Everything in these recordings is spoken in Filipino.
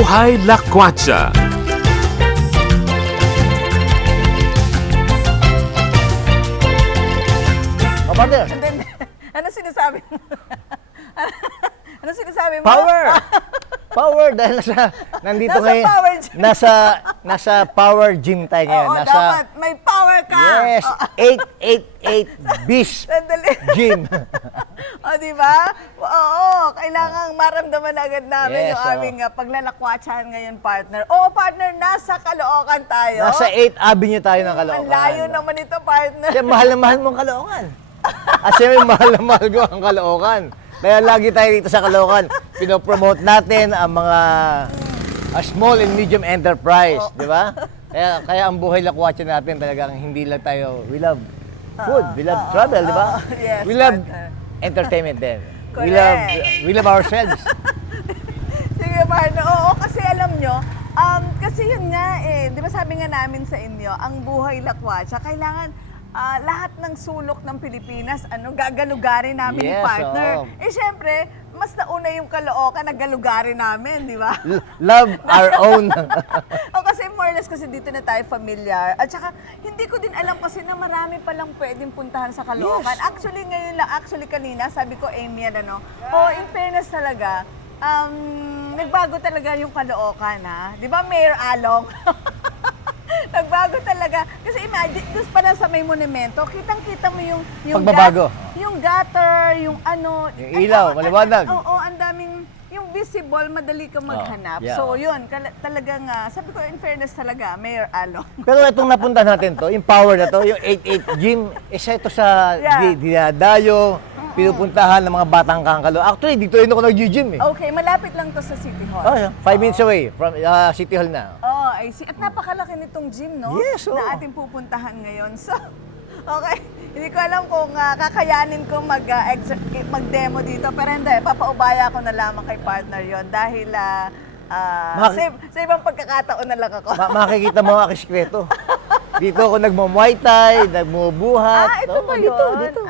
Buhay Lakwatsa. O, partner. And then, ano sinasabi mo? Ano sinasabi mo? Power! Power dahil nandito Nasa ngayon. power gym. Nasa power gym tayo ngayon. Oo, dapat. May power ka. Yes, Oo. 888 Bis Sandali. Gym. O, di ba? Oo, kailangang maramdaman agad namin Yes, yung oo. aming paglalakwatsahan ngayon, partner. Oo, partner, nasa Caloocan tayo. Nasa 8th Avenue tayo ng Caloocan. Ang layo naman ito, partner. Kasi mahal na mahal mo ang Caloocan. At siyempre, mahal na mahal ko ang Caloocan. Kaya lagi tayo dito sa Caloocan. Pinopromote natin ang mga small and medium enterprise, di ba? Kaya ang buhay lakwatsa natin talagang hindi lang tayo, we love food, we love travel, di ba? Yes, We love partner. entertainment din. Correct. We love ourselves. Sige, partner. Oo, kasi alam nyo, kasi yun nga di ba sabi nga namin sa inyo, ang buhay lakwatsa, kailangan lahat ng sulok ng Pilipinas, gagalugarin namin ni Yes, partner. oo. Siyempre, mas nauna yung Caloocan na galugarin namin, di ba? Love our own. O kasi more or less kasi dito na tayo familiar. At saka, hindi ko din alam kasi na marami palang pwedeng puntahan sa Caloocan. Yes. Actually kanina, sabi ko, Amy, in fairness talaga, nagbago talaga yung Caloocan, ha? Di ba, Mayor Along? Nagbago talaga. Kasi imagine, doon pa lang sa may monumento, kitang-kita mo yung Pagbabago. yung gutter, yung Yung ilaw, maliwanag. Oo, ang daming, yung visible, madali kang maghanap. yeah. So, yun, talagang, sabi ko, in fairness talaga, Mayor Along. Pero itong napunta natin to, yung power na to, yung 88 Gym, isa ito sa Yeah. dinadayo, pinupuntahan ng mga batang kakalo. Actually, dito rin ako nag-gym eh. Okay, malapit lang to sa City Hall. Oh, yeah. 5 minutes away from City Hall na. Oh, I see. At napakalaki nitong gym, no? Yes, oo. Na ating pupuntahan ngayon. So, okay. Hindi ko alam kung kakayanin ko mag-demo dito. Pero hindi, papaubaya ko na lamang kay partner yon dahil sa ibang pagkakataon na lang ako. Makikita mo ang sikreto. Dito ako nagmo-muay thai, nagmubuhat. Ito ba yun? Dito.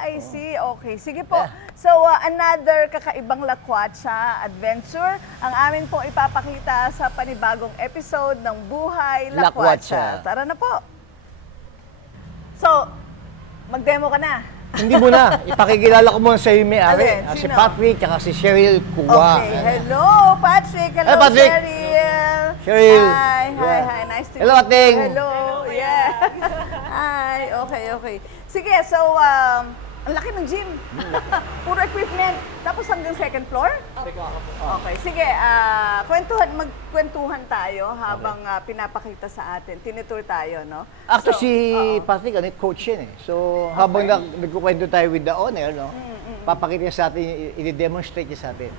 I see. Okay. Sige po. So, another kakaibang lakwatsa adventure ang amin pong ipapakita sa panibagong episode ng Buhay Lakwatsa. Lakwatsa. Tara na po. So, mag-demo ka na. Hindi mo na. Ipakikilala ko muna sa iyo may-ari. Alin? Si Sino? Patrick, tsaka si Cheryl Kuwa. Okay. Hello, Patrick. Hello, Hey, Patrick. Cheryl. Cheryl. Hi. Yeah. Hi. Nice to Hello, meet you. Ating. Hello. Yeah. Hi. Okay. Sige, so, ang laki ng gym. Puro equipment. Tapos hanggang second floor? Okay. Sige, magkwentuhan tayo habang pinapakita sa atin. Tinitour tayo, no? Actually, So, si Patrick, coach yan eh. So, habang nagkukwento tayo with the owner, no, papakita niya sa atin, i-demonstrate niya sa atin.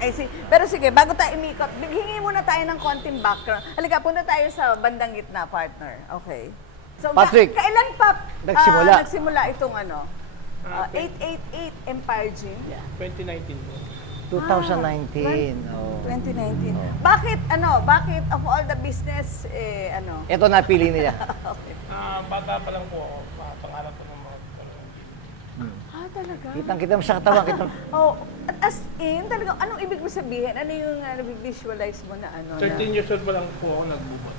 I see. Pero sige, bago tayo umikot, hingi muna tayo ng konting background. Halika, punta tayo sa bandang gitna, partner. Okay. So, Patrick, kailan pa nagsimula itong 888 Empire Gym? 2019 po. 2019. Oh. 2019. Bakit of all the business, Ito napili nila. Bata pa lang po ako, pangarap ko ng mga talaga? Kitang-kita mo sa katawan. Oh, as in, talagang, anong ibig mo sabihin? Ano yung visualize mo na 13 years old pa lang po ako nagbubat.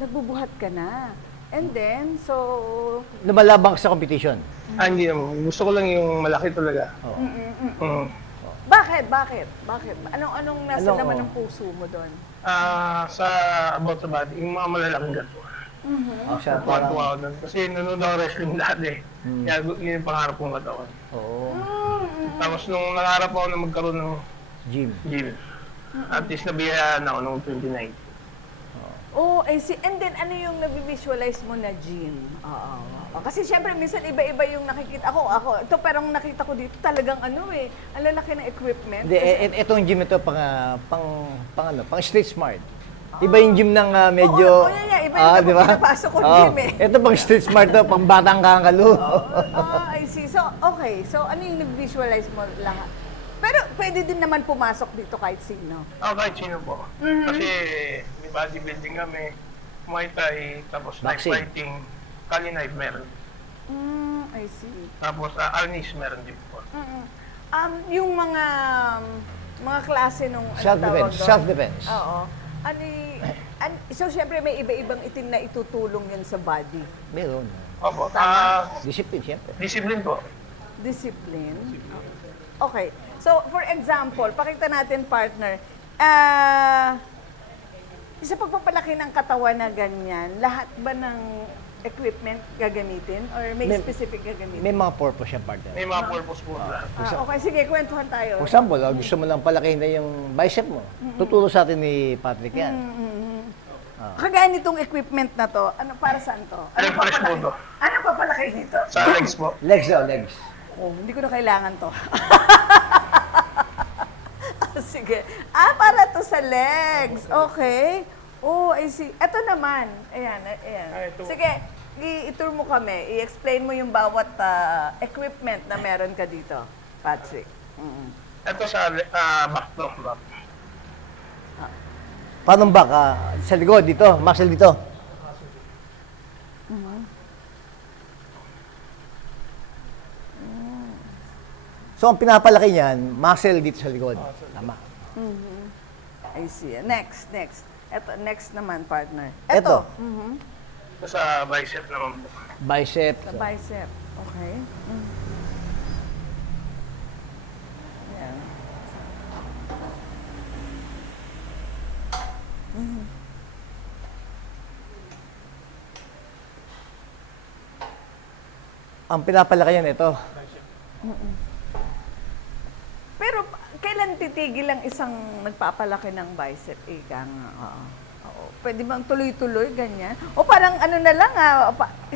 Nagbubuhat ka na. And then, so, Lumalabang ka sa competition. Hindi naman. Gusto ko lang yung malaki talaga. bakit? Anong nasa Ano, naman oh. ng puso mo doon? Sa about sa body, yung mga malalaking gato. Oh, siya Tuwa parang, ako doon. Kasi nanonood ako wrestling dati. Kaya yun yung pangarap kong katawan. oo, Tapos nung nangarap ako na magkaroon ng gym. gym, at least nabiyayaan ako noong 2019. Oh, I see. And then, ano yung nabivisualize mo na gym? Oo. Kasi syempre, minsan iba-iba yung nakikita. Ako, ito parang nakita ko dito talagang ang lalaki ng equipment. Hindi, itong gym ito pang street smart. Iba yung gym ng medyo... Oo, yeah. Iba yung pinapasok ko gym eh. Ito pang street smart to, pang batang kakalo. I see. So, okay. So, ano yung nag-visualize mo lahat? Pero pwede din naman pumasok dito kahit sino. Kahit sino po. Kasi may bodybuilding kami, Muay Thai, tapos knife Boxing. fighting, Kali knife meron. I see. Tapos Arnis meron din po. Yung mga klase nung ano Self-defense, tawag doon? self-defense. Oo. So, syempre, may iba-ibang itim na itutulong yun sa body. Meron. Opo. Discipline, siyempre. Discipline po. Discipline. Okay. So, for example, pakita natin, partner, sa pagpapalaki ng katawan na ganyan, lahat ba ng equipment gagamitin? Or may specific gagamitin? May mga purpose yung partner. May mga purpose po lahat. Okay, sige, kwentuhan tayo. For example, gusto mo lang palakihin na yung bicep mo. Tuturo sa atin ni Patrick yan. Kagaya nitong equipment na to, ano para saan to? Leg press po to. Ano papalaki nito? Sa legs po. Legs daw, legs. Oh, hindi ko na kailangan to. Sige. Para to sa legs. Okay. Oh, I see. Ito naman. Ayan, ayan. Ito. Sige, i-tour mo kami. I-explain mo yung bawat equipment na meron ka dito, Patrick. Ito sa back to. Back. Paano back? Sa likod, dito. Muscle dito. So, ang pinapalaki niyan, muscle dito sa likod. Tama. I see. Next. Ito, next naman, partner. Ito. Ito sa bicep naman po. Bicep. Sa bicep. Okay. Ayan. Ang pinapalaki yan, ito. Pero kailan titigil ang isang nagpapalaki ng bicep? Ika nga, oo. Pwede bang tuloy-tuloy, ganyan? O parang ano na lang,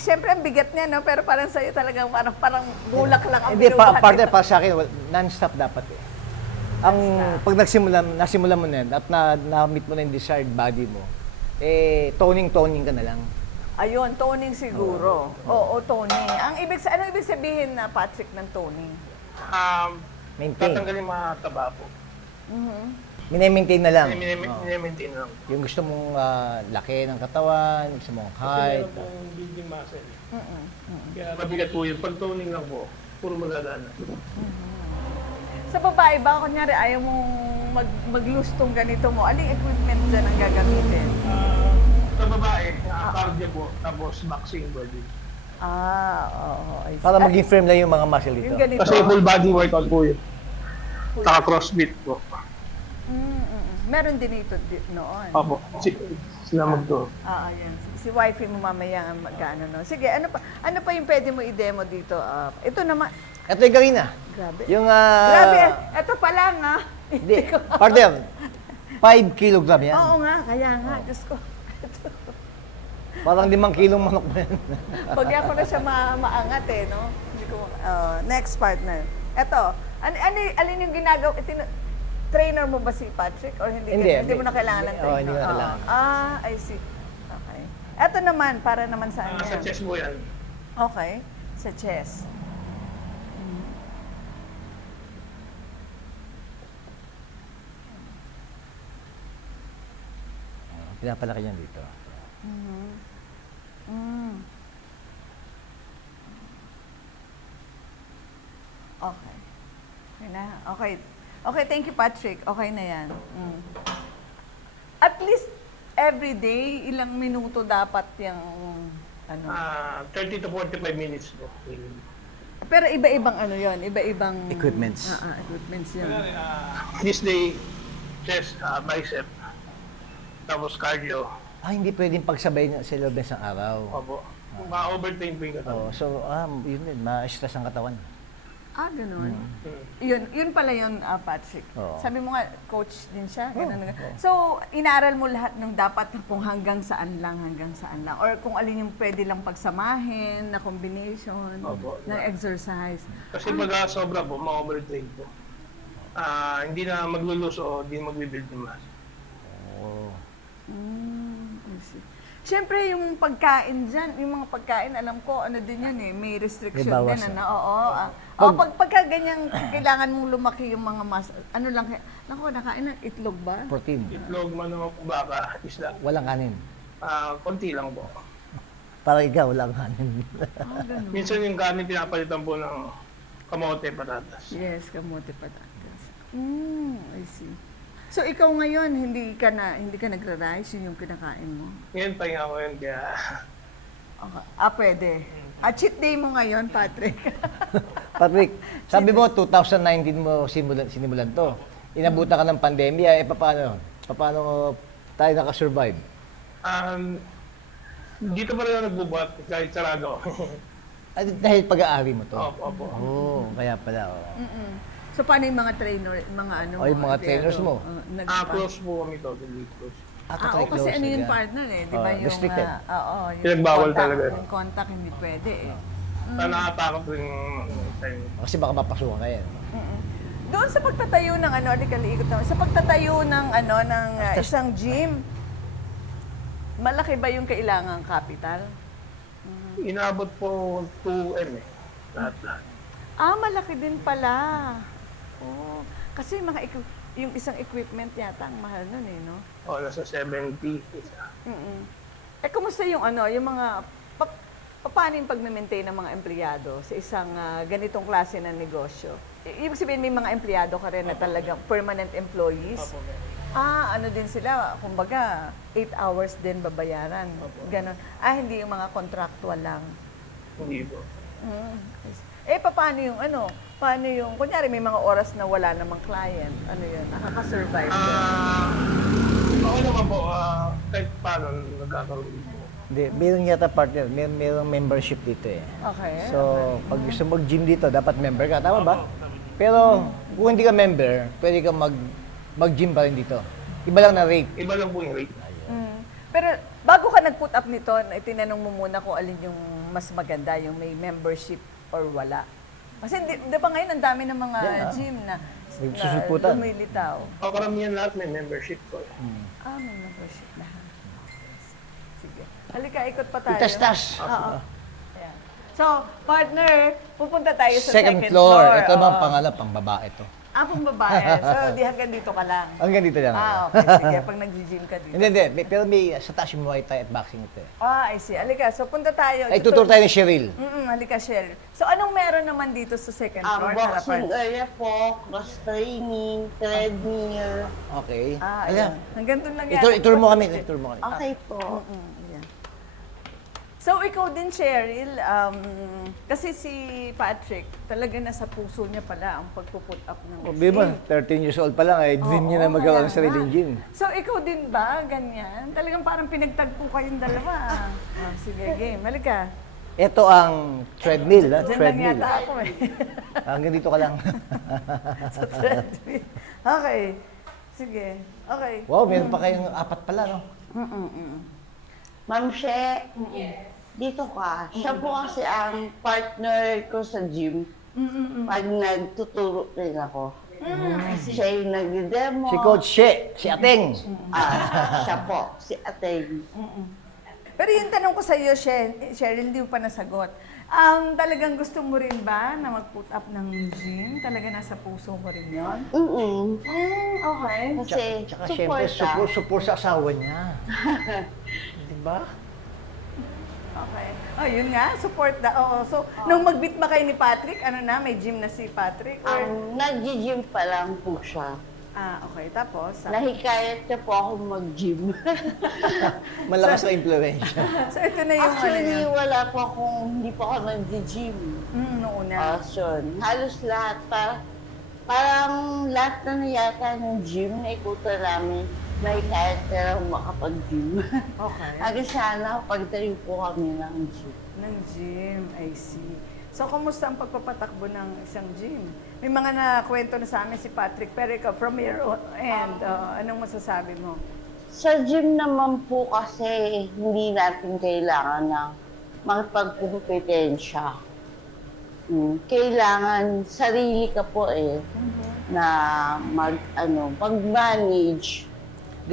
siyempre ang bigat niya, no? Pero parang sa'yo talagang parang bulak lang ang Hindi, binubuhat partner, nito. para sa akin, non-stop dapat eh. Pag nasimula mo na yan at na-meet mo na yung desired body mo, toning ka na lang. Ayun, toning siguro. Oo, toning. Ano ibig sabihin na, Patrick, ng toning? Maintain. Tatanggalin mga taba po. Mine-maintain na lang. Mine-maintain lang. Yung gusto mong laki ng katawan, gusto mong height. Meron pong building muscle. Kaya mabigat po yun. Pag toning lang po, puro magagana. Sa babae ba, kunyari, ayaw mong maglustong ganito mo, aling equipment dyan ang gagamitin? Sa babae, cardio po, tapos boxing body. Oo. I see. Para maging firm lang yung mga muscle dito. Yung ganito. Kasi full body workout po yun. Saka crossfit po. Meron din ito noon. Opo. Sila magto. Yan. Si wifey mo mamaya ang mag-ano, no? Sige, ano pa yung pwede mo i-demo dito? Ito naman. Ito yung gawin na. Grabe. Yung, Grabe. Ito pa lang, Hindi. Partner, 5 kilogram yan. Oo nga, kaya nga. Diyos ko. Parang 5 kilong manok mo yan. Pag ako na siya maangat no? Hindi ko, next partner. Ito, alin yung ginagawa? Trainer mo ba si Patrick? Or hindi? Hindi mo na kailangan ng trainer? hindi ko na kailangan. I see. Okay. Ito naman, para naman sa ano Sa yan? chest po yan. Okay. Sa chest. Pinapalaki yan dito. Okay. Okay na. Okay. Okay, thank you, Patrick. Okay na yan. At least, every day, ilang minuto dapat yung, 30 to 45 minutes po. Pero iba-ibang ano yon, iba-ibang... Equipments. Equipments yun. This day, chest, bicep, tapos cardio. Hindi pwedeng pagsabay sa loob ng isang araw. Opo. Ma-overtrain po yung katawan. So, yun din, ma-stress ang katawan. Ganun. Yun pala yun, Patrick. Oo. Sabi mo nga, coach din siya. Ganun. So, inaral mo lahat ng dapat kung hanggang saan lang. Or kung alin yung pwede lang pagsamahin, na combination, Opo. ng exercise. Kasi pag sobra po, ma-overtrain po. Hindi na maglulus o hindi magbibuild ng mass. I see. Siyempre, yung pagkain dyan, yung mga pagkain, alam ko, ano din yan may restriction May bawas, din. Oo. Pagka ganyan, kailangan mong lumaki yung mga nakain ng itlog ba? Protein. Itlog, manok, baka, isda. Walang kanin. Konti lang po. Para ikaw, walang kanin. Ganun. Minsan yung kanin pinapalitan po ng kamote, patatas. Yes, kamote patatas. I see. So ikaw ngayon, hindi ka nagra-rice, yun yung kinakain mo? Ngayon pahinga ko yun, kaya Okay. Pwede. Cheat day mo ngayon, Patrick. Patrick, sabi mo 2019 mo sinimulan to. Inabutan ka ng pandemya, paano? Paano tayo nakasurvive? dito pa rin ako nagbubuhat kahit sarado. Dahil pag-aari mo to? Opo. Oo, kaya pala. Oh. So paano yung mga trainer, mga ano O, yung mga trainers mo? Close po kami to, close. Oo, kasi ano yung partner eh, di ba yung... restricted. yung Pinagbawal contact, talaga. yung contact hindi pwede eh. Nakatakot rin yung time. Kasi baka mapasukan ka yan. Doon sa pagtatayo ng ano, liikot naman, sa pagtatayo ng ano, ng isang gym, malaki ba yung kailangang capital? Inabot po 2M eh. Lahat. Malaki din pala. Oh, kasi yung isang equipment yata ang mahal nun eh, no? Nasa 70. Kumusta yung ano, yung mga, paano yung pag-maintain ng mga empleyado sa isang ganitong klase ng negosyo? Ibig sabihin, may mga empleyado ka rin na talagang permanent employees? Ano din sila, kumbaga, 8 hours din babayaran. Ganon. Hindi yung mga contractual lang. Hindi po. Paano yung ano? Paano yung, kunyari may mga oras na wala namang client, ano yun, nakaka-survive ka? Ako naman po, kahit paano nagkakaroon po. Hindi, meron yata partner, merong membership dito eh. Okay. So, pag gusto mag-gym dito, dapat member ka, tama ba? Pero kung hindi ka member, pwede ka mag-gym pa rin dito. Iba lang na rate. Iba lang po yung rate. Pero bago ka nag-put up nito, tinanong mo muna kung alin yung mas maganda, yung may membership or wala. Kasi di ba ngayon ang dami ng mga gym na Nagsusuputan. lumilitaw. Karamihan lahat may membership ko. May membership na. Sige. Halika, ikot pa tayo. Itas-tas. Oo. Ayan. So, partner, pupunta tayo sa Second floor. Ito Oo. naman pangalan, pang babae to. Pang babae. So, di hanggang dito ka lang. Hanggang dito lang. Okay. Sige, pag nag-gym ka dito. Hindi. Pero may sa taas yung Muay Thai at boxing ito eh. I see. Halika, so punta tayo. Ay, tutur tayo ni Cheryl. Halika, Cheryl. So, anong meron naman dito sa second floor? Boxing area po, cross training, treadmill. Okay. Ayan. Hanggang doon lang yan. Itur mo kami. Itur mo kami. Okay po. Ayan. So, ikaw din, Cheryl, kasi si Patrick, talaga nasa puso niya pala ang pagpuput up ng Di ba, 13 years old pa lang, dream niya na magkaroon ng sariling gym. So, ikaw din ba, ganyan? Talagang parang pinagtagpo kayong dalawa. Sige, game. Halika. Ito ang treadmill, Diyan lang treadmill. yata ako eh. Hanggang dito ka lang. Sa treadmill. Okay. Sige. Okay. Wow, meron pa kayong 4 pala, no? Ma'am She, dito ka. Siya po kasi ang partner ko sa gym. Pag nagtuturo rin ako. Siya yung nag-demo. Si Coach She, si Ateng. Siya po, si Ateng. Pero yung tanong ko sa iyo, Cheryl, hindi mo pa nasagot. Talagang gusto mo rin ba na mag-put up ng gym? Talaga nasa puso mo rin yun? Okay. Kasi Tsaka syempre, support sa asawa niya. Diba? Okay. Yun nga, support na. Oo. So, nung mag-meet ba kayo ni Patrick, may gym na si Patrick? Or... nag-gym pa lang po siya. Okay. Tapos? Nahikayat niya po ako mag-gym. Malakas na impluensya. So, ito na yung Actually, wala po akong, hindi po ako nag-gym. noon na. Halos lahat. Parang lahat na yata ng gym na ikutan namin, may kahit na lang makapag-gym. Okay. Aga sana, pagtayo po kami ng gym. Ng gym, I see. So, kumusta ang pagpapatakbo ng isang gym? May mga nakwento na sa amin si Patrick, pero ikaw, from your own end, anong masasabi mo? Sa gym naman po kasi hindi natin kailangan ng makipagkumpetensya. Kailangan sarili ka po na mag-manage.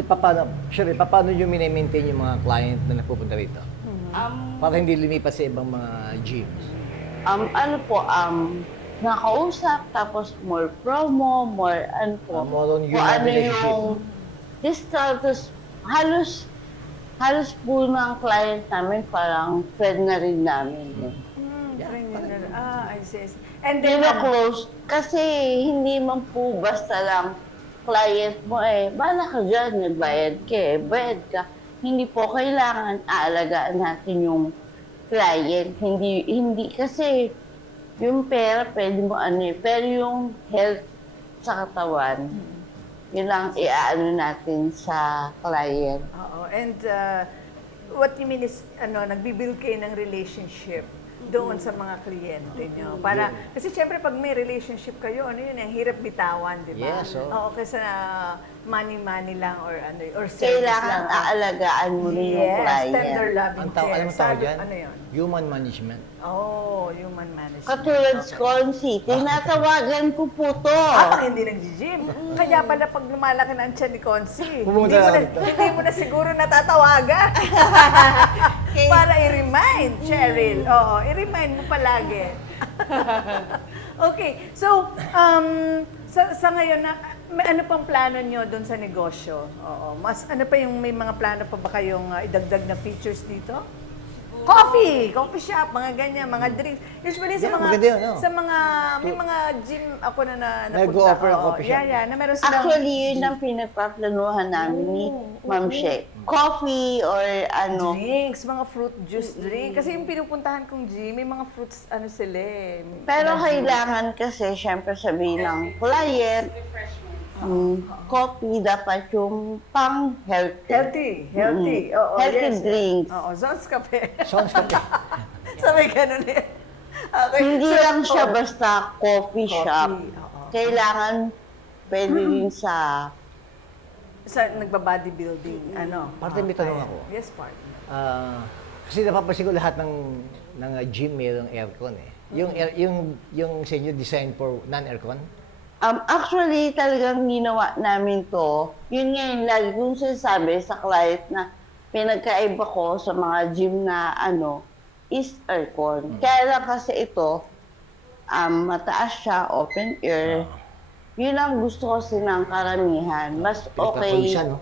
Paano nyo mini-maintain yung mga client na napupunta rito? Para hindi lumipat sa ibang mga gyms. Nakausap, tapos more promo, more more on kung human ano relationship. yung status, halos po ng client namin parang friend na rin namin. I see. And then, Pero close, kasi hindi man po basta lang client mo bala ka dyan, nagbayad ka bayad ka. Hindi po kailangan aalagaan natin yung client. Hindi kasi yung pera pwede mo pero yung health sa katawan, yun lang iaano natin sa client. Oo. And what you mean is, nagbibuild kayo ng relationship doon sa mga kliyente nyo. Para, kasi syempre pag may relationship kayo, ang hirap bitawan, di ba? Yes, oo. Oo, kasi money lang or service Kailangan lang. aalagaan mo rin yung Yes, client. tender loving Ang tawag, care. alam mo tawag dyan? Ano yun? Human management. Oh, human management. Katulad sa Consi, tinatawagan ko po to. Habang hindi nag-gym. Kaya pala pag lumalaki na ang tiyan ni Consi, Pumunta hindi mo na na, dito. hindi mo na siguro natatawagan. Para i-remind, Cheryl. Oo, i-remind mo palagi. Okay, so, sa ngayon, may ano pang plano nyo doon sa negosyo? Oo, ano pa yung may mga plano pa ba kayong idagdag na features dito? Coffee shop, mga ganyan, mga drinks. Usually sa Yeah, mga maganda yun, no? sa mga may mga gym ako na Nag-o-offer ng Oo, coffee shop. Yeah, na meron silang Actually, yun ang pinagpaplanuhan namin ni Ma'am She. Coffee or drinks, mga fruit juice drink. Kasi yung pinupuntahan kong gym, may mga fruits sila eh. Pero kailangan kasi, syempre sabihin ng client, coffee dapat yung pang-healthy. Healthy. Oo, Healthy yes. drinks. Oo, Zon's Cafe. Sounds kape. Sabi ganun eh. Okay. Hindi so, lang siya oo. basta coffee shop. oo. Kailangan pwede rin sa Sa nagba-bodybuilding, Parte may tanong ako. Yes, partner. Kasi napapansin ko lahat ng gym mayroong aircon eh. Yung sa inyo design for non-aircon? actually, talagang ginawa namin to. Yun nga yung lagi kong sinasabi sa client na pinagkaiba ko sa mga gym na is aircon. Kaya lang kasi ito, mataas siya, open air. Yun ang gusto kasi ng karamihan. Mas okay. Papawisan, no?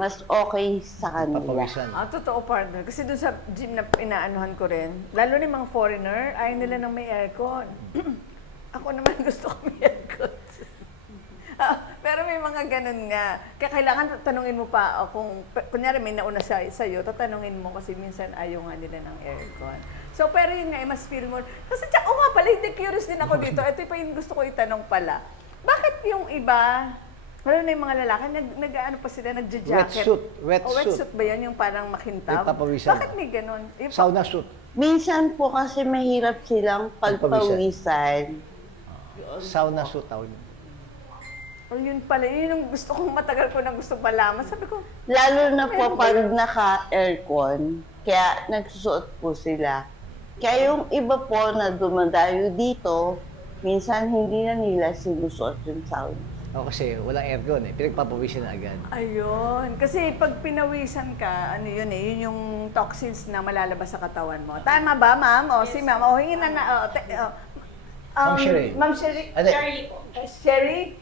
Mas okay sa kanila. Papawisan. Totoo, partner. Kasi doon sa gym na inaanuhan ko rin, lalo ni mga foreigner, ayaw nila ng may aircon. Ako naman gusto ko may aircon. Pero may mga ganun nga. Kaya kailangan tanungin mo pa kung, kunyari may nauna sa'yo, tatanungin mo kasi minsan ayaw nga nila ng aircon. So, pero yun nga, mas feel mo. Kasi, nga pala, hindi curious din ako dito. Ito pa yung gusto ko itanong pala. Bakit yung iba, lalo na yung mga lalaki, nag-ano pa sila, nagja-jacket? Wetsuit. Ba yan? Yung parang makintab? May papawisan. Bakit may ganun? Sauna suit. Minsan po kasi mahirap silang pagpawisan. Sauna suit tawag. Oh, yun pala, yun yung gusto kong matagal ko na gusto malaman. Sabi ko, Lalo na po pag naka-aircon, kaya nagsusuot po sila. Kaya yung iba po na dumadayo dito, minsan hindi na nila sinusuot yung sauna. Kasi walang aircon eh. Pinagpapawisan na agad. ayun. Kasi pag pinawisan ka, yun yung toxins na malalabas sa katawan mo. Tama ba, ma'am? Si ma'am. Hingin na. Ma'am Sherry. Ma'am Sherry. Ano? Sherry po. Sherry?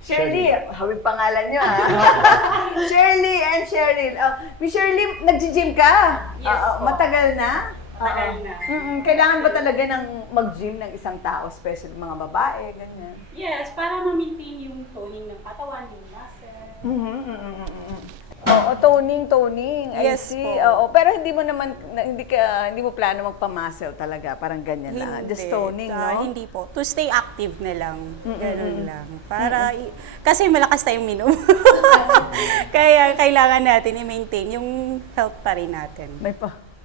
Shirley. Hawig pangalan nyo, ha? Shirley and Cheryl. Miss Shirley, nag-gym ka? Yes po. Matagal na? Matagal na. Kailangan ba talaga ng mag-gym ng isang tao, especially mga babae, ganyan? Yes, para ma-maintain yung toning ng katawan, yung muscle. Oo, toning. I Yes see. po. Oo, pero hindi mo naman hindi mo plano magpa-muscle talaga, parang ganyan lang. Just toning, no? Hindi po. To stay active na lang. Ganun lang. Para, kasi malakas tayong minum. Kaya kailangan natin i-maintain yung health pa rin natin.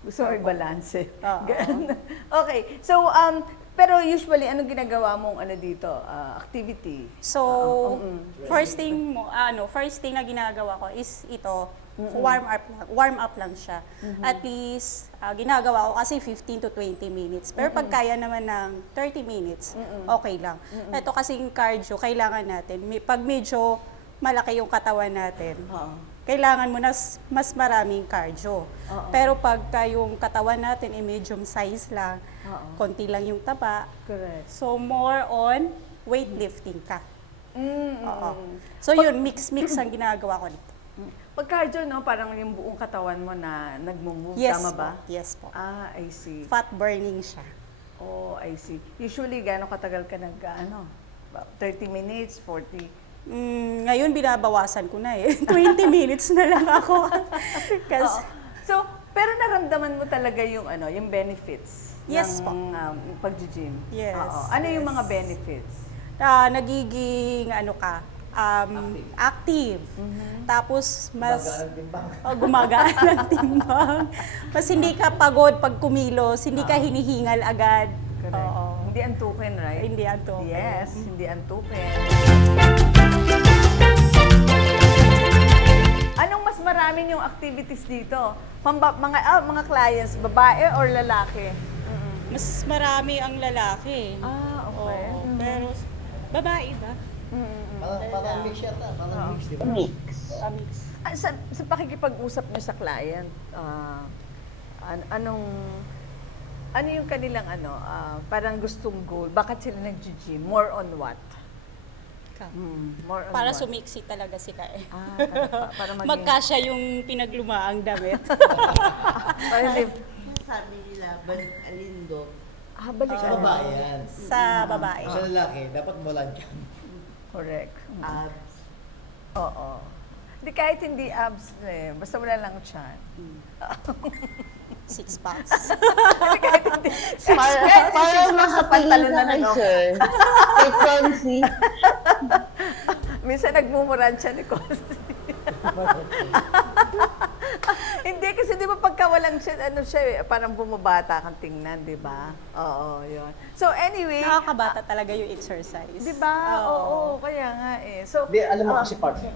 Gusto mo i-balance eh. Oo. Ganun. Okay. So, pero usually, anong ginagawa mong dito? Activity? So, first thing na ginagawa ko is ito, warm up lang siya. At least, ginagawa ko kasi 15 to 20 minutes. Pero pag kaya naman ng 30 minutes, okay lang. Ito kasing cardio, kailangan natin. Pag medyo malaki yung katawan natin, kailangan mo na mas maraming cardio. Pero pagka yung katawan natin ay medium size lang, konti lang yung taba, Correct. so more on weightlifting ka. Oo. So yun, mix ang ginagawa ko dito. Pag cardio, no, parang yung buong katawan mo na nagmo-move, Yes tama po. ba? Yes po. I see. Fat burning siya. Oh, I see. Usually, gaano katagal ka 30 minutes, 40? Ngayon, binabawasan ko na eh. 20 minutes na lang ako. Kasi, So, pero naramdaman mo talaga yung yung benefits Yes ng pag-gym. Yes, Oo. Ano yung mga benefits? nagiging active. Tapos, mas gumagaan ang timbang. Mas hindi ka pagod pag kumilos, hindi ka hinihingal agad. Correct. Oo. Hindi antukin, right? Hindi antukin. Yes, hindi antukin. Anong mas maraming yung activities dito? Mga clients, babae or lalaki? Mas marami ang lalaki. Okay. Oo, pero babae ba? Parang mix yata, parang mix, di ba? Mix. Mix. Sa pakikipag-usap niyo sa client, ano yung kanilang parang gustong goal? Bakit sila nag-gym? More on what? More on Para what? sumiksi talaga sila eh. Para maging... Magkasya yung pinaglumaang damit. Para hindi... Sabi nila, balik alindo. Balik Sa babae yan. Sa babae. Sa lalaki, dapat walang dyan. Correct. Abs. Oo. Hindi kahit hindi abs basta wala lang tiyan. 6 packs. Para makapaling ka kay sir. Kay Concy. Minsan nagmumuran siya ni Consti. Hindi kasi di ba pagka walang siya, parang bumabata kang tingnan, di ba? Oo, yun. So anyway, Nakakabata talaga yung exercise. di ba? Oo, kaya nga eh. So, Hindi, alam mo kasi partner,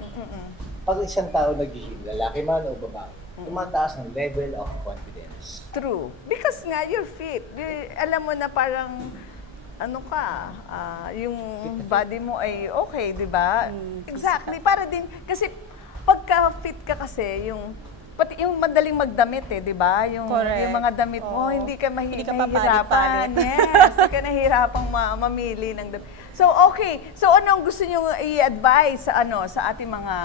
pag isang tao nag-gym, lalaki man o babae, tumataas ng level of confidence. true. Because nga, you're fit. Alam mo na parang, yung body mo ay okay, di ba? Exactly. Para din, kasi pagka fit ka kasi, pati yung madaling magdamit di ba? Yung mga damit mo, Oo. hindi ka Hindi ka mahirapan. papalit-palit. Yes, hindi ka nahihirapang mamili ng damit. So, okay. So, ano ang gusto niyo i-advise sa ating mga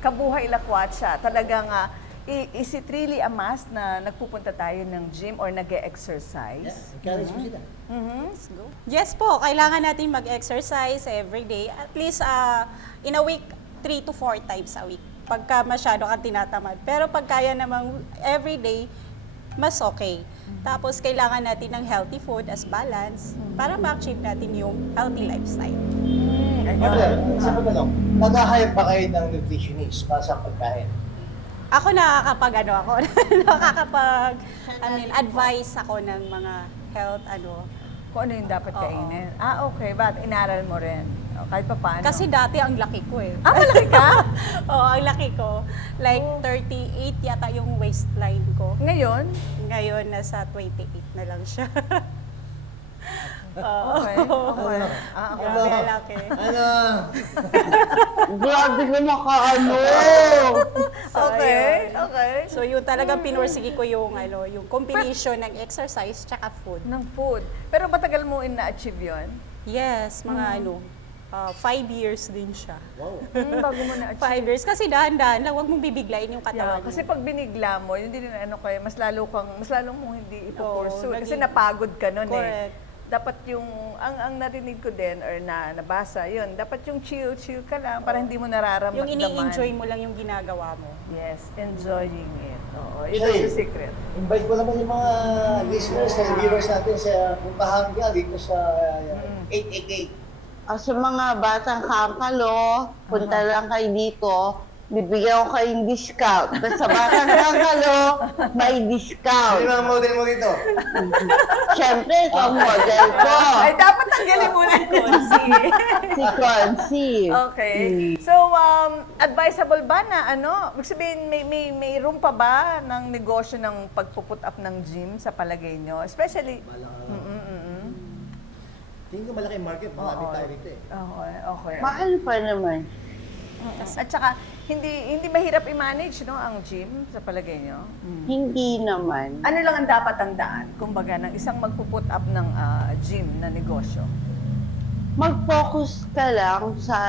kabuhay lakwatsa? Talagang, is it really a must na nagpupunta tayo ng gym or nag-exercise? Encourage mo sila. Let's go. Yes po, kailangan natin mag-exercise every day. At least in a week, 3 to 4 times a week. Pagka masyado kang tinatamad. Pero pag kaya namang every day, mas okay. Tapos kailangan natin ng healthy food as balance para ma-achieve natin yung healthy lifestyle. Partner, isa pa tanong, nag-hire ba kayo ng nutritionist para sa pagkain? Ako advise ako ng mga health Kung ano yung dapat kainin. Okay. Ba't inaral mo rin? Kahit pa paano? Kasi dati ang laki ko eh. malaki ka? Oo, ang laki ko. Like 38 yata yung waistline ko. Ngayon? Ngayon, nasa 28 na lang siya. Okay. Grabe laki. Ano? Grabe ka naka-ano. Okay. So yun talagang pinursige ko yung yung combination ng exercise tsaka food. Ng food. Pero matagal mo na-achieve yun? Yes, mga 5 years din siya. Wow. Bago mo 5 na-achieve. years kasi dahan-dahan lang, wag mong bibiglayin yung katawan. Kasi pag binigla mo, yun din mas lalo mong hindi ipopursue. Oo, Kasi naging- napagod ka nun Correct. Dapat yung, ang narinig ko din, or nabasa, yun, dapat yung chill ka lang para hindi mo nararamdaman. Yung ini-enjoy mo lang yung ginagawa mo. Yes, enjoying it. Oo, ito Shay, yung secret. Invite ko naman yung mga listeners na viewers natin sa puntahan ka dito sa 888. Sa mga batang kakalo, punta lang kayo dito. Bibigyan ko kayong discount. Basta batang kakalo, may discount. Sino ang model mo dito? Siyempre, ito ang model ko. Ay, dapat tanggalin mo na Consi. Si Concy. Okay. So, advisable ba na ibig sabihin, may room pa ba ng negosyo ng pagpuput up ng gym sa palagay nyo? Especially, Tingin ko malaki market, marami tayo dito eh. okay. Mahal pa naman. At saka, hindi mahirap i-manage ang gym sa palagay nyo? Hindi naman. Ano lang ang dapat tandaan, kumbaga, ng isang magpuput up ng gym na negosyo? Mag-focus ka lang sa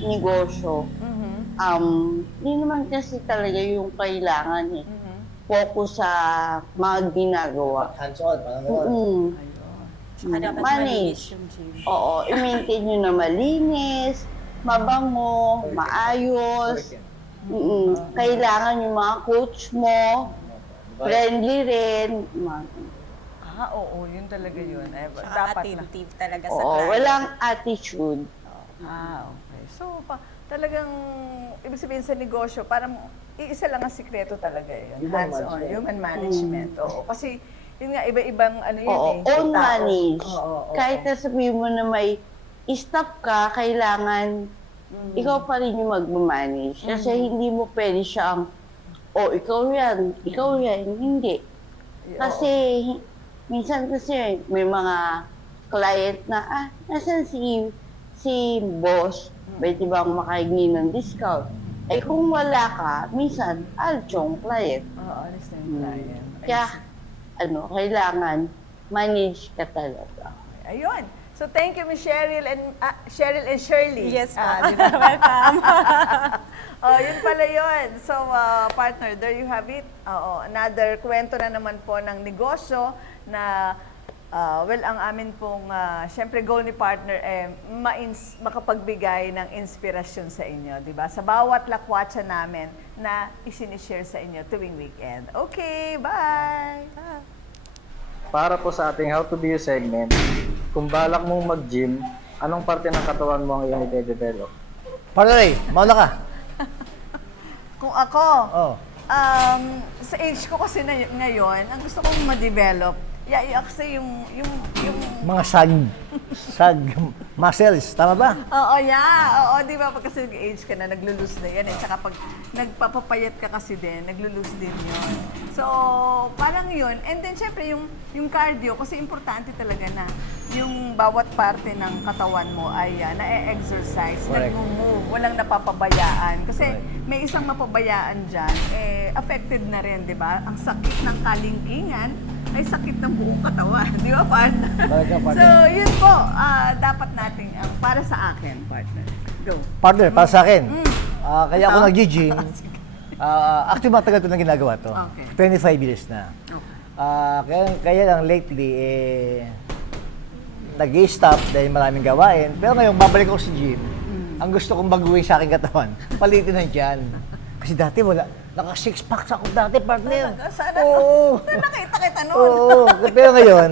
negosyo. Hindi naman kasi talaga yung kailangan eh. Focus sa mga ginagawa. Hands-on, parang gano'n. Tsaka dapat Manage. malinis yung gym. Oo, i-maintain nyo na malinis. mabango, maayos. Kailangan yung mga coach mo, friendly rin. Oo, yun talaga yun. Tsaka Dapat na. attentive talaga sa Oo, client. walang attitude. Okay. So, talagang, ibig sabihin sa negosyo, parang iisa lang ang sikreto talaga yun. Hands-on, human management. Oo. Kasi, yun nga, iba-ibang ano yun Oo, eh. own tao. manage. Oo. Kahit na sabihin mo na may stop ka, kailangan ikaw pa rin yung mag-manage. Kasi hindi mo pwede siyang, ikaw yan, hindi. Kasi, minsan kasi may mga client na, nasan si boss, pwede bang makahingi ng discount? Kung wala ka, minsan, alchong client. Honest na yung client. Kaya, kailangan manage ka talaga. Ayun. So, thank you, Miss Cheryl and Shirley. Yes, po. Di ba? Welcome. Yun pala yun. So, partner, there you have it. Another kwento na naman po ng negosyo na, ang amin pong, syempre, goal ni partner, makapagbigay ng inspirasyon sa inyo, di ba? Sa bawat lakwatsa namin na isinishare sa inyo tuwing weekend. Okay, bye! Para po sa ating How to Be You segment, kung balak mong mag-gym, anong parte ng katawan mo ang iyong i-develop? Partner, mauna ka. Kung ako, Oh. sa age ko kasi ngayon, ang gusto kong ma-develop, i-access yung Mga sag muscles, tama ba? Oo, di ba? Pag kasi age ka na, naglo-lose na yan. Tsaka pag nagpapapayat ka kasi din, naglo-lose din yun. So, parang yun. And then, syempre, yung cardio, kasi importante talaga na yung bawat parte ng katawan mo ay na-exercise, Correct. nag-move, walang napapabayaan. Kasi Correct. may isang mapabayaan dyan, affected na rin, di ba? Ang sakit ng kalingkingan ay sakit ng buong katawan. Di ba, partner? Talaga, partner. So, yun po, dapat nating, para sa akin, partner. Go. Partner, para sa akin, kaya ako Ito? nag-gym, actually matagal ito na ginagawa to. Okay. 25 years na. Kaya lang lately, nag-stop dahil maraming gawain. Pero ngayon, babalik ako sa gym. Ang gusto kong baguhin sa aking katawan, palitin ng tiyan. Kasi dati wala, naka-6 packs ako dati, partner. Sana, Oo. nakita kita noon. Oo. Pero ngayon,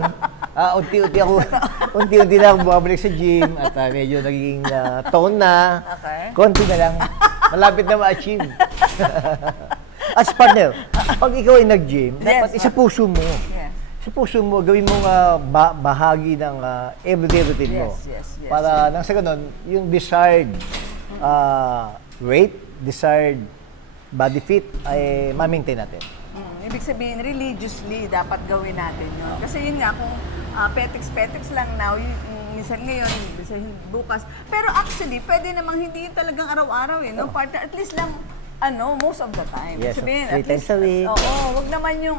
unti-unti na ako bumabalik sa gym at medyo naging tone na. Okay. Konti na lang. Malapit na ma-achieve. As partner, pag ikaw ay nag-gym, dapat isa puso mo. Yes. Sa puso mo, gawin mong bahagi ng everyday routine mo. Yes. Para nang sa ganun, yung desired weight, desired body fit ay ma-maintain natin. Ibig sabihin, religiously, dapat gawin natin yun. Kasi yun nga, kung petiks lang now, minsan ngayon, minsan bukas. Pero actually, pwede namang hindi yun talagang araw-araw eh, no? Partner, at least lang, most of the time. Yes, Sabihin, 3 at times least, a week. Oo, wag naman yung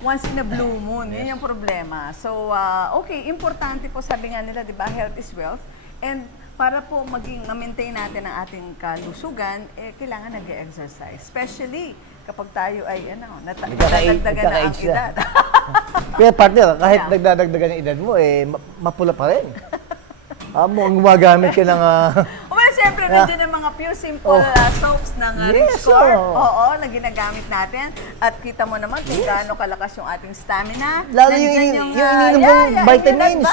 once in a blue moon. Yun yung problema. So, okay, importante po, sabi nga nila, di ba, health is wealth. And para po ma-maintain natin ang ating kalusugan, kailangan nag-exercise. Especially kapag tayo ay nadagdagan na ang nagkaka-age na. edad. Pero partner, kahit Yeah. nagdadagdagan ng edad mo, mapula pa rin. Mukhang gumagamit ka ng... Well, siyempre, nandiyan ang mga pure simple soaps ng Yes, Rich Corp. oo. Oo, na ginagamit natin. At kita mo naman kung gaano kalakas yung ating stamina. Lalo Nandyan yung ininom mong vitamins.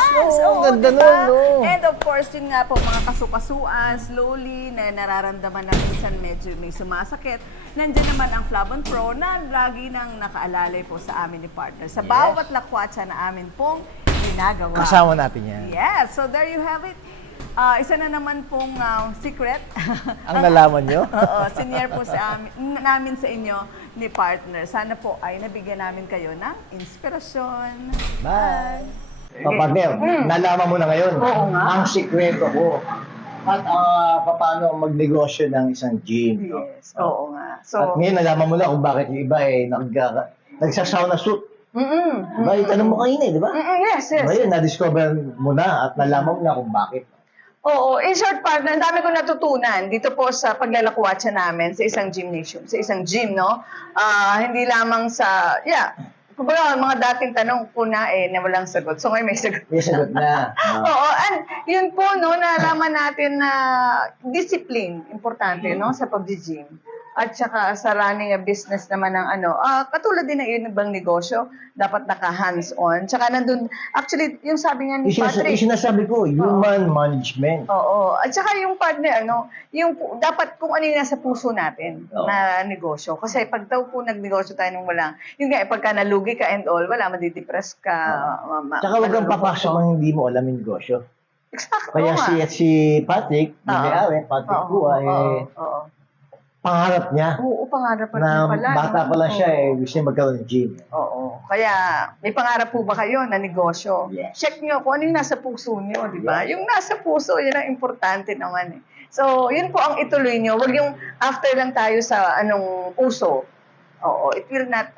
Oo, ganda diba? nun, no? And of course, yun nga po, mga kasukasuan, slowly, na nararamdaman na minsan medyo may sumasakit. Nandiyan naman ang Flavon Pro na lagi nang nakaalalay po sa amin ni partner. Sa bawat lakwatsa na amin pong ginagawa. Kasama natin yan. Yes, so there you have it. Isa na naman pong secret. Ang nalaman nyo? Oo, senior po namin sa inyo ni partner. Sana po ay nabigyan namin kayo ng inspirasyon. Bye! Partner, nalaman mo na ngayon ang sikreto ko at paano magnegosyo ng isang gym. No? Yes, oo nga. At So, ngayon, nalaman mo na kung bakit yung iba nagsasauna suit. Diba? Itanong mo kanina, di ba? yes, Diba yun, na-discover mo na at nalaman mo na kung bakit. Oo, in short partner, ang dami ko natutunan dito po sa paglalakwatsa namin sa isang gymnasium, sa isang gym, no? Hindi lamang sa, kumbaga, mga dating tanong ko na na walang sagot. So ngayon may sagot. May sagot na. Oo, and yun po, no, nalaman natin na discipline, importante, no, sa pag-gym. At saka sa running a business naman ng katulad din ng yun bang negosyo, dapat naka-hands-on. Tsaka nandun, actually, yung sabi nga ni Patrick. Yung sinasabi ko, human management. Oo. At saka yung partner, yung dapat kung ano yung nasa puso natin na negosyo. Kasi pag daw po nagnegosyo tayo nung walang, yung nga, pagka nalugi ka and all, wala, madidepress ka. Tsaka huwag kang papasok kung hindi mo alam yung negosyo. Exactly. Kaya si Patrick, yung may-ari, Patrick Pua, pangarap niya Oo, pangarap pa na rin pala. bata no? pa lang siya, gusto niya magkaroon ng gym. Oo. Kaya, may pangarap po ba kayo na negosyo? Yes. Check nyo kung ano yung nasa puso nyo, di ba? Yung nasa puso, yun ang importante naman eh. So, yun po ang ituloy nyo. Huwag yung after lang tayo sa puso. Oo, it will not,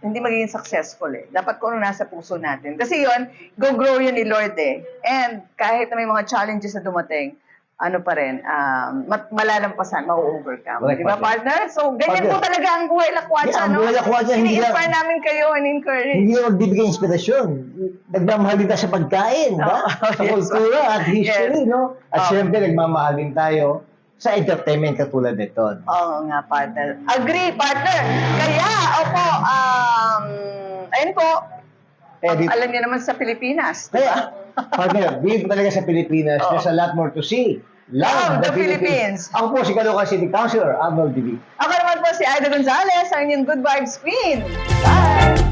hindi magiging successful eh. Dapat kung ano nasa puso natin. Kasi yun, go-grow yun ni Lord eh. And kahit na may mga challenges na dumating, pa rin, malalampasan, ma-overcome. Correct, Di ba, partner? So, ganyan Partner. po talaga ang buhay lakwatsa, Yeah, ang buhay lakwatsa, hindi Ini-inspire lang- namin kayo and encourage. Hindi na magbibigay inspirasyon. Nagmamahal din tayo sa pagkain, ba? Sa Yes. kultura at history, Yes. no? At syempre, nagmamahal din tayo sa entertainment katulad nito. Oo nga, partner. Agree, partner. Kaya, opo, ayun po, alam niyo naman sa Pilipinas. di ba? Kaya, partner, believe talaga sa Pilipinas, there's a lot more to see. Love the Philippines. Ako po si Caloocan City Councilor, Arnold Divi. Ako naman po si Aida Gonzalez, ang inyong Good Vibes Queen. Bye!